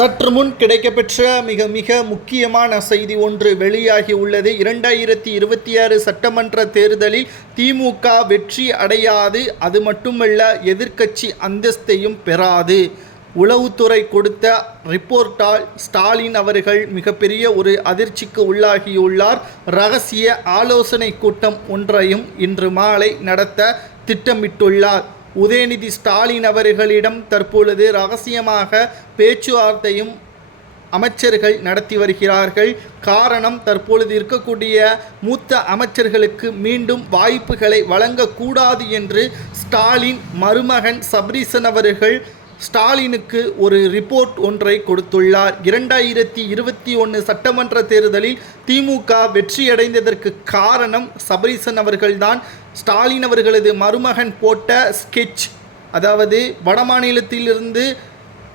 சற்று முன் கிடைக்கப்பெற்ற மிக மிக முக்கியமான செய்தி ஒன்று வெளியாகி உள்ளது. 2026 சட்டமன்ற தேர்தலில் திமுக வெற்றி அடையாது, அது மட்டுமல்ல எதிர்க்கட்சி அந்தஸ்தையும் பெறாது. உளவுத்துறை கொடுத்த ரிப்போர்ட்டால் ஸ்டாலின் அவர்கள் மிகப்பெரிய ஒரு அதிர்ச்சிக்கு உள்ளாகியுள்ளார். ரகசிய ஆலோசனை கூட்டம் ஒன்றையும் இன்று மாலை நடத்த திட்டமிட்டுள்ளார். உதயநிதி ஸ்டாலின் அவர்களிடம் தற்பொழுது ரகசியமாக பேச்சுவார்த்தையும் அமைச்சர்கள் நடத்தி வருகிறார்கள். காரணம், தற்பொழுது இருக்கக்கூடிய மூத்த அமைச்சர்களுக்கு மீண்டும் வாய்ப்புகளை வழங்கக்கூடாது என்று ஸ்டாலின் மருமகன் சபரீசன் அவர்கள் ஸ்டாலினுக்கு ஒரு ரிப்போர்ட் ஒன்றை கொடுத்துள்ளார். 2021 சட்டமன்ற தேர்தலில் திமுக வெற்றியடைந்ததற்கு காரணம் சபரீசன் அவர்கள்தான். ஸ்டாலின் அவர்களது மருமகன் போட்ட ஸ்கெட்ச், அதாவது வடமாநிலத்திலிருந்து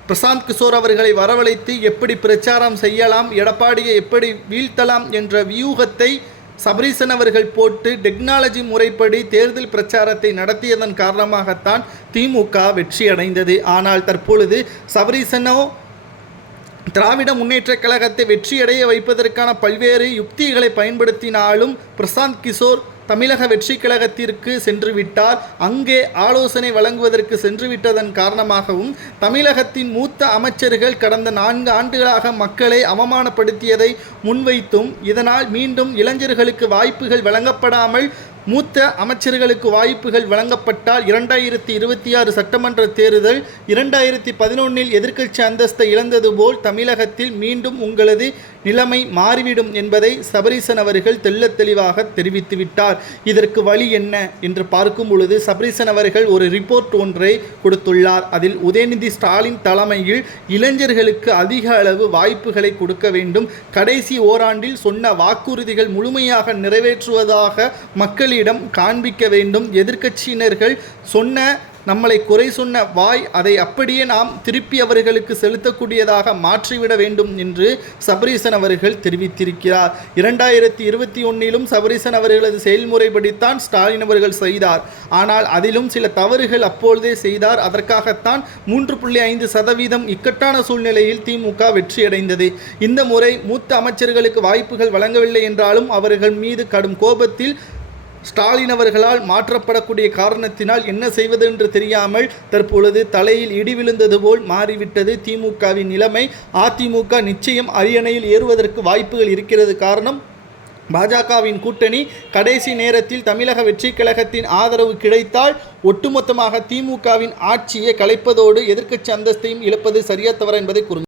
பிரசாந்த் கிஷோர் அவர்களை வரவழைத்து எப்படி பிரச்சாரம் செய்யலாம், எடப்பாடியை எப்படி வீழ்த்தலாம் என்ற வியூகத்தை சபரீசன் அவர்கள் போட்டு டெக்னாலஜி முறைப்படி தேர்தல் பிரச்சாரத்தை நடத்தியதன் காரணமாகத்தான் திமுக வெற்றியடைந்தது. ஆனால் தற்பொழுது சபரீசனோ திராவிட முன்னேற்றக் கழகத்தை வெற்றியடைய வைப்பதற்கான பல்வேறு யுக்திகளை பயன்படுத்தினாலும் பிரசாந்த் கிஷோர் தமிழக வெற்றி கழகத்திற்கு சென்று விட்டார். அங்கே ஆலோசனை வழங்குவதற்கு சென்று விட்டதன் காரணமாகவும் தமிழகத்தின் மூத்த அமைச்சர்கள் கடந்த 4 ஆண்டுகளாக மக்களை அவமானப்படுத்தியதை முன்வைத்தும், இதனால் மீண்டும் இளைஞர்களுக்கு வாய்ப்புகள் வழங்கப்படாமல் மூத்த அமைச்சர்களுக்கு வாய்ப்புகள் வழங்கப்பட்டால் 2026 சட்டமன்ற தேர்தல் 2011 எதிர்க்கட்சி அந்தஸ்தை இழந்தது போல் தமிழகத்தில் மீண்டும் உங்களது நிலைமை மாறிவிடும் என்பதை சபரீசன் அவர்கள் தெள்ளத் தெளிவாக தெரிவித்துவிட்டார். இதற்கு வழி என்ன என்று பார்க்கும் பொழுது சபரீசன் அவர்கள் ஒரு ரிப்போர்ட் ஒன்றை கொடுத்துள்ளார். அதில் உதயநிதி ஸ்டாலின் தலைமையில் இளைஞர்களுக்கு அதிக அளவு வாய்ப்புகளை கொடுக்க வேண்டும், கடைசி ஓராண்டில் சொன்ன வாக்குறுதிகள் முழுமையாக நிறைவேற்றுவதாக மக்களிடம் காண்பிக்க வேண்டும், எதிர்க்கட்சியினர்கள் சொன்ன நம்மளை குறை சொன்ன வாய் அதை அப்படியே நாம் திருப்பி அவர்களுக்கு செலுத்தக்கூடியதாக மாற்றிவிட வேண்டும் என்று சபரீசன் அவர்கள் தெரிவித்திருக்கிறார். 2021 சபரீசன் அவர்களது செயல்முறைப்படித்தான் ஸ்டாலின் அவர்கள் செய்தார். ஆனால் அதிலும் சில தவறுகள் அப்பொழுதே செய்தார். அதற்காகத்தான் 3.5% இக்கட்டான சூழ்நிலையில் திமுக வெற்றியடைந்தது. இந்த முறை மூத்த அமைச்சர்களுக்கு வாய்ப்புகள் வழங்கவில்லை என்றாலும் அவர்கள் மீது கடும் கோபத்தில் ஸ்டாலின் அவர்களால் மாற்றப்படக்கூடிய காரணத்தினால் என்ன செய்வது என்று தெரியாமல் தற்பொழுது தலையில் இடி விழுந்தது போல் மாறிவிட்டது திமுகவின் நிலைமை. அதிமுக நிச்சயம் அரியணையில் ஏறுவதற்கு வாய்ப்புகள் இருக்கிறது. காரணம், பாஜகவின் கூட்டணி கடைசி நேரத்தில் தமிழக வெற்றி கழகத்தின் ஆதரவு கிடைத்தால் ஒட்டுமொத்தமாக திமுகவின் ஆட்சியை கலைப்பதோடு எதிர்க்கட்சி அந்தஸ்தையும் இழப்பது சரியா தவறா என்பதை கூறுங்கள்.